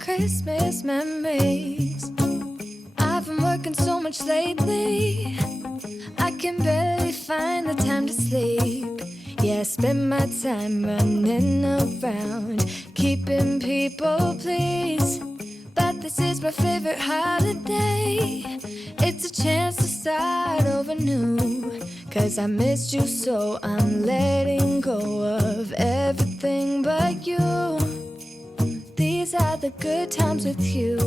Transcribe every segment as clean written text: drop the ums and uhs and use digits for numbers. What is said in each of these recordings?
Christmas memories. I've been working so much lately, I can barely find the time to sleep. Yeah, I spend my time running around, keeping people pleased. But this is my favorite holiday. It's a chance to start over new. 'Cause I missed you, so I'm letting go of everything but you. These are the good times with you.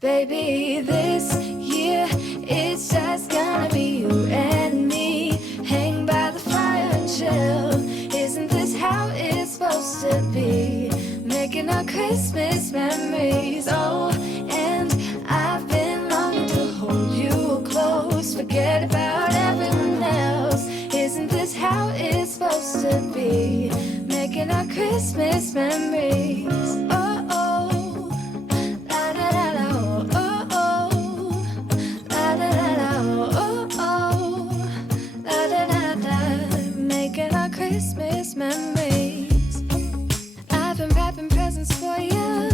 Baby, this year it's just gonna be you and me. Hang by the fire and chill. Isn't this how it's supposed to be? Making our Christmas memories. Oh, and I've been longing to hold you close. Forget about everyone else. Isn't this how it's supposed to be? Making our Christmas memories. Oh, oh, la da da da, oh, oh, la da da da, oh, oh, la da da da. Making our Christmas memories. I've been wrapping presents for you.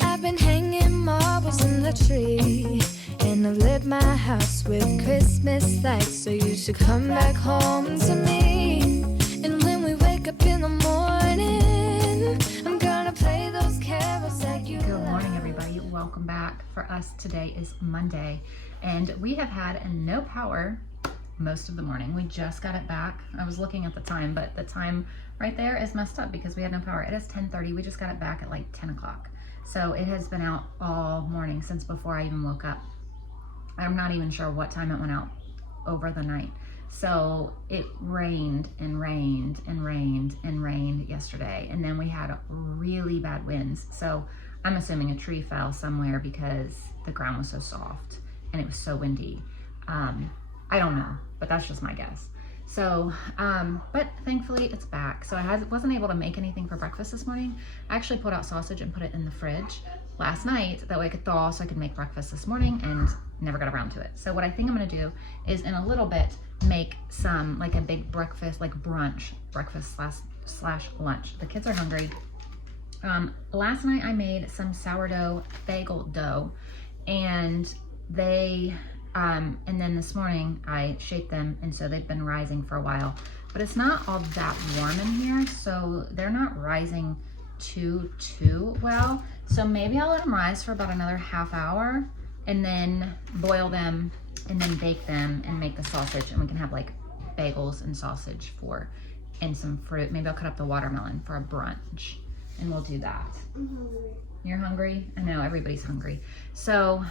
I've been hanging marbles in the tree. And I've lit my house with Christmas lights. So you should come back home to me. And when we wake up in the morning, I'm gonna play those carols that you Good morning, everybody. Welcome back. For us, today is Monday. And we have had no power most of the morning. We just got it back. I was looking at the time, but the time right there is messed up because we had no power. It is 10:30. We just got it back at like 10 o'clock. So it has been out all morning since before I even woke up. I'm not even sure what time it went out over the night. So it rained and rained and rained and rained yesterday. And then we had really bad winds. So I'm assuming a tree fell somewhere because the ground was so soft and it was so windy. I don't know, but that's just my guess. So, but thankfully it's back. So I wasn't able to make anything for breakfast this morning. I actually pulled out sausage and put it in the fridge last night. That way I could thaw so I could make breakfast this morning and never got around to it. So what I think I'm gonna do is in a little bit, make some, like a big breakfast, like brunch, breakfast slash lunch. The kids are hungry. Last night I made some sourdough bagel dough and and then this morning I shaped them, and so they've been rising for a while, but it's not all that warm in here, so they're not rising too well. So maybe I'll let them rise for about another half hour and then boil them and then bake them and make the sausage, and we can have like bagels and sausage and some fruit. Maybe I'll cut up the watermelon for a brunch and we'll do that. I'm hungry. You're hungry? I know, everybody's hungry. So,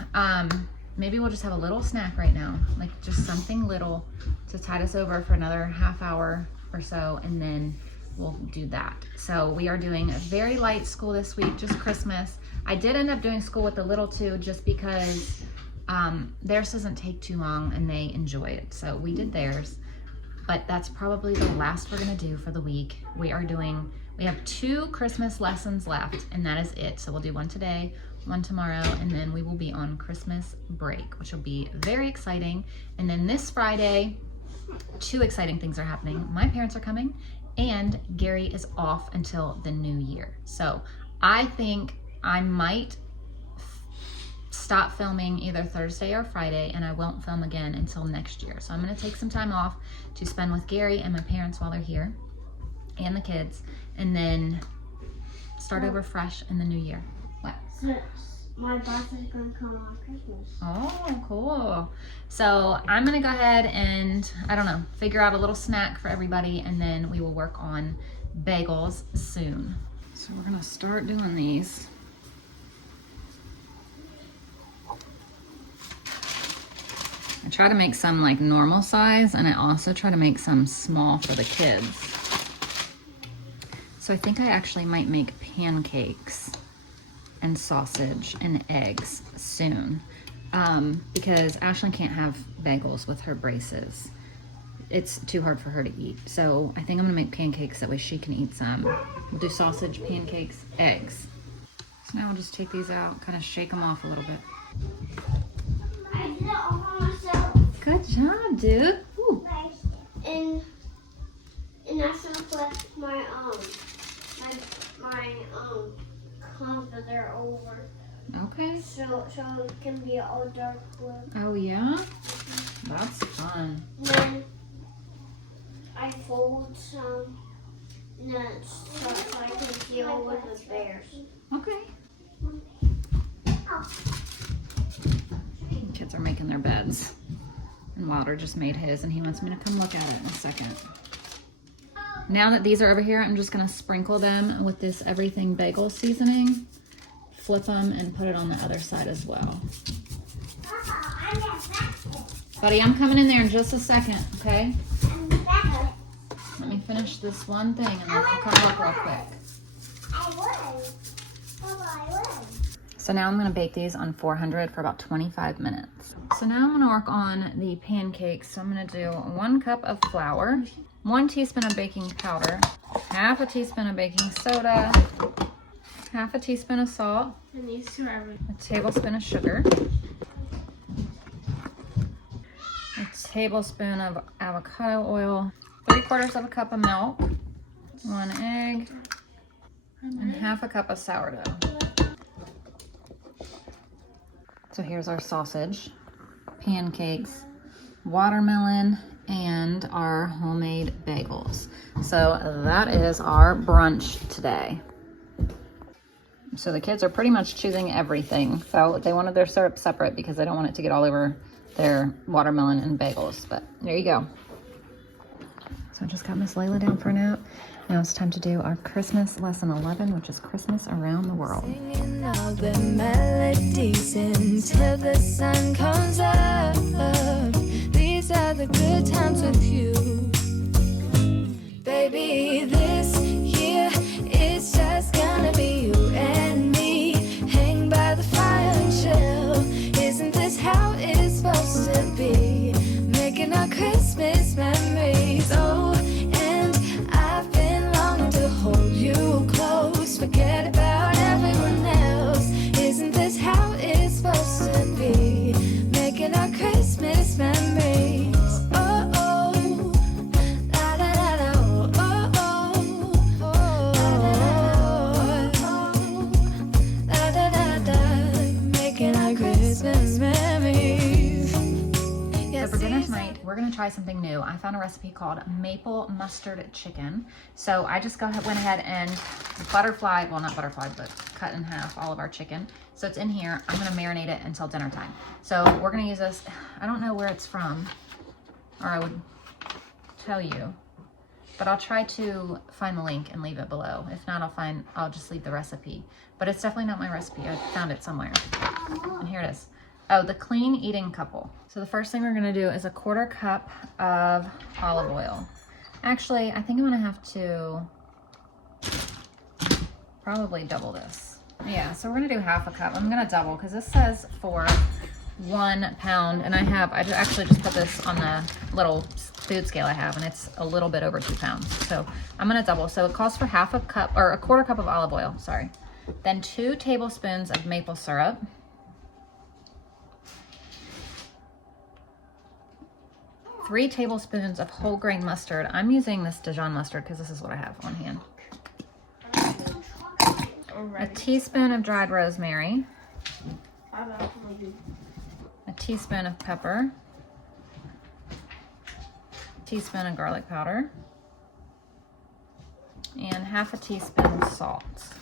maybe we'll just have a little snack right now, like just something little to tide us over for another half hour or so, and then we'll do that. So we are doing a very light school this week, just Christmas. I did end up doing school with the little two just because theirs doesn't take too long and they enjoy it. So we did theirs, but that's probably the last we're gonna do for the week. We have 2 Christmas lessons left, and that is it. So we'll do one today, one tomorrow, and then we will be on Christmas break, which will be very exciting. And then this Friday, 2 exciting things are happening. My parents are coming and Gary is off until the new year. So I think I might stop filming either Thursday or Friday, and I won't film again until next year. So I'm gonna take some time off to spend with Gary and my parents while they're here and the kids, and then start over fresh in the new year. What? So my boss is going to come on Christmas. Oh, cool. So I'm going to go ahead and, I don't know, figure out a little snack for everybody, and then we will work on bagels soon. So we're going to start doing these. I try to make some like normal size, and I also try to make some small for the kids. So I think I actually might make pancakes and sausage and eggs soon, because Ashlyn can't have bagels with her braces. It's too hard for her to eat. So I think I'm gonna make pancakes, that way she can eat some. We'll do sausage, pancakes, eggs. So now I'll just take these out, kind of shake them off a little bit. I did it all by myself. Good job, dude. Ooh. And that's gonna put my Okay. So it can be all dark blue. Oh yeah? That's fun. Then I fold some nuts so I can deal with the bears. Okay. Kids are making their beds. And Wilder just made his and he wants me to come look at it in a second. Now that these are over here, I'm just gonna sprinkle them with this everything bagel seasoning, flip them and put it on the other side as well. Buddy, I'm coming in there in just a second, okay? Let me finish this one thing and then I'll come look real quick. So now I'm gonna bake these on 400 for about 25 minutes. So now I'm gonna work on the pancakes. So I'm gonna do 1 cup of flour, 1 teaspoon of baking powder, half a teaspoon of baking soda, half a teaspoon of salt, And these two are a tablespoon of sugar, a tablespoon of avocado oil, 3/4 of a cup of milk, 1 egg, and half a cup of sourdough. So here's our sausage, pancakes, watermelon, and our homemade bagels. So that is our brunch today. So the kids are pretty much choosing everything. So they wanted their syrup separate because they don't want it to get all over their watermelon and bagels. But there you go. So I just got Miss Layla down for a nap. Now it's time to do our Christmas lesson 11, which is Christmas around the world. Singing all the melodies until the sun comes up. These are the good times with you. Baby, this year it's just gonna be you and me. Hang by the fire and chill. Isn't this how it's supposed to be? Making our Christmas memories. Oh, and I've been longing to hold you close. Forget about everyone else. Isn't this how it's supposed to be? Making our Christmas memories. Oh, oh, la da da da, oh, oh, oh, oh, la da da da. Making our Christmas memories. So for dinner tonight, we're gonna try something new. I found a recipe called maple mustard chicken. So I just went ahead and butterflied, well not butterflied, but cut in half all of our chicken. So it's in here. I'm gonna marinate it until dinner time. So we're gonna use this, I don't know where it's from, or I would tell you, but I'll try to find the link and leave it below. If not, I'll just leave the recipe. But it's definitely not my recipe. I found it somewhere. And here it is. Oh, the Clean Eating Couple. So the first thing we're gonna do is a 1/4 cup of olive oil. Actually, I think I'm gonna have to probably double this. Yeah, so we're gonna do half a cup. I'm gonna double because this says for 1 pound, and I actually just put this on the little food scale I have, and it's a little bit over 2 pounds. So I'm gonna double. So it calls for half a cup, or a 1/4 cup of olive oil, sorry. Then 2 tablespoons of maple syrup. 3 tablespoons of whole grain mustard. I'm using this Dijon mustard because this is what I have on hand. A teaspoon of dried rosemary. A teaspoon of pepper. A teaspoon of garlic powder. And half a teaspoon of salt.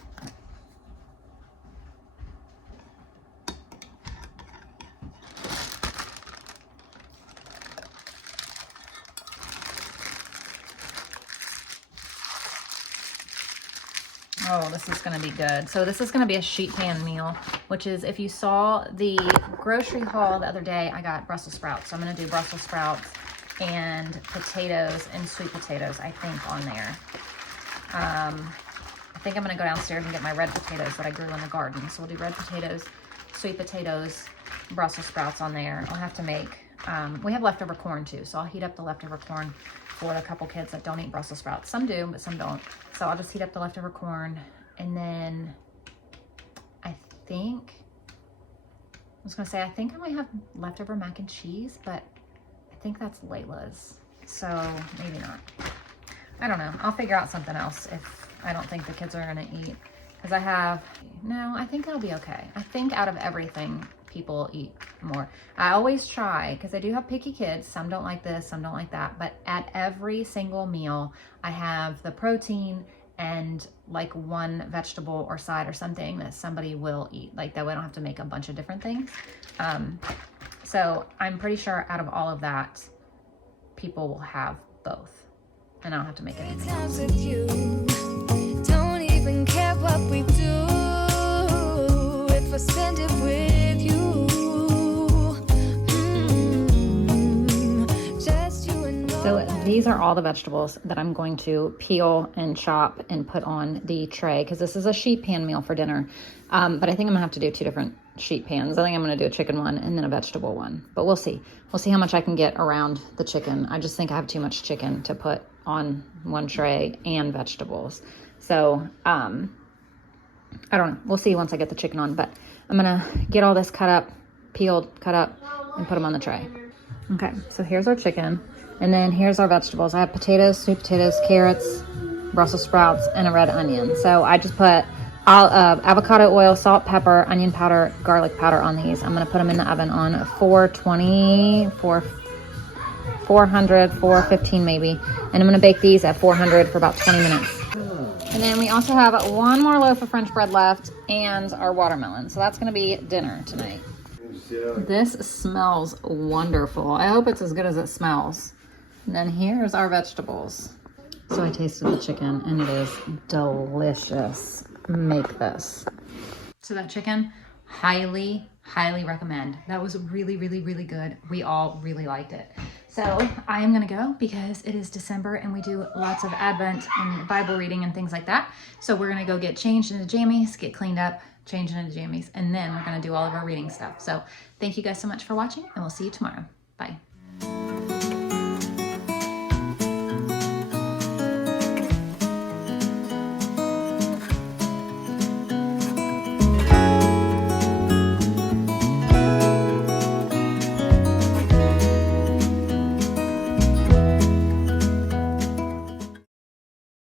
Oh, this is gonna be good. So this is gonna be a sheet pan meal, which is, if you saw the grocery haul the other day, I got Brussels sprouts. So I'm gonna do Brussels sprouts and potatoes and sweet potatoes, I think, on there. I think I'm gonna go downstairs and get my red potatoes that I grew in the garden. So we'll do red potatoes, sweet potatoes, Brussels sprouts on there. I'll have to make, we have leftover corn too, so I'll heat up the leftover corn for the couple kids that don't eat Brussels sprouts. Some do, but some don't. So I'll just heat up the leftover corn, and then I think I might have leftover mac and cheese, but I think that's Layla's, so maybe not. I don't know. I'll figure out something else if I don't think the kids are gonna eat because I think it'll be okay. I think out of everything, people eat more. I always try, because I do have picky kids. Some don't like this, some don't like that. But at every single meal, I have the protein and like one vegetable or side or something that somebody will eat. Like that way I don't have to make a bunch of different things. So I'm pretty sure out of all of that, people will have both. And I don't have to make anything else. Times with you, don't even care what we do if I spend it with you. Just you and So these are all the vegetables that I'm going to peel and chop and put on the tray, because this is a sheet pan meal for dinner. But I think I'm gonna have to do 2 different sheet pans. I think I'm gonna do a chicken one and then a vegetable one, but we'll see. We'll see how much I can get around the chicken. I just think I have too much chicken to put on one tray and vegetables. So I don't know. We'll see once I get the chicken on, but I'm gonna get all this cut up, peeled, cut up, and put them on the tray. Okay, so here's our chicken. And then here's our vegetables. I have potatoes, sweet potatoes, carrots, Brussels sprouts, and a red onion. So I just put avocado oil, salt, pepper, onion powder, garlic powder on these. I'm going to put them in the oven on 420, 400, 415 maybe. And I'm going to bake these at 400 for about 20 minutes. And then we also have one more loaf of French bread left and our watermelon. So that's going to be dinner tonight. This smells wonderful. I hope it's as good as it smells. And then here's our vegetables. So I tasted the chicken and it is delicious. Make this. So that chicken, highly recommend. That was really good. We all really liked it. So I am gonna go because it is December and we do lots of Advent and Bible reading and things like that. So we're gonna go get changed into jammies, get cleaned up, change into jammies, and then we're gonna do all of our reading stuff. So thank you guys so much for watching and we'll see you tomorrow. Bye.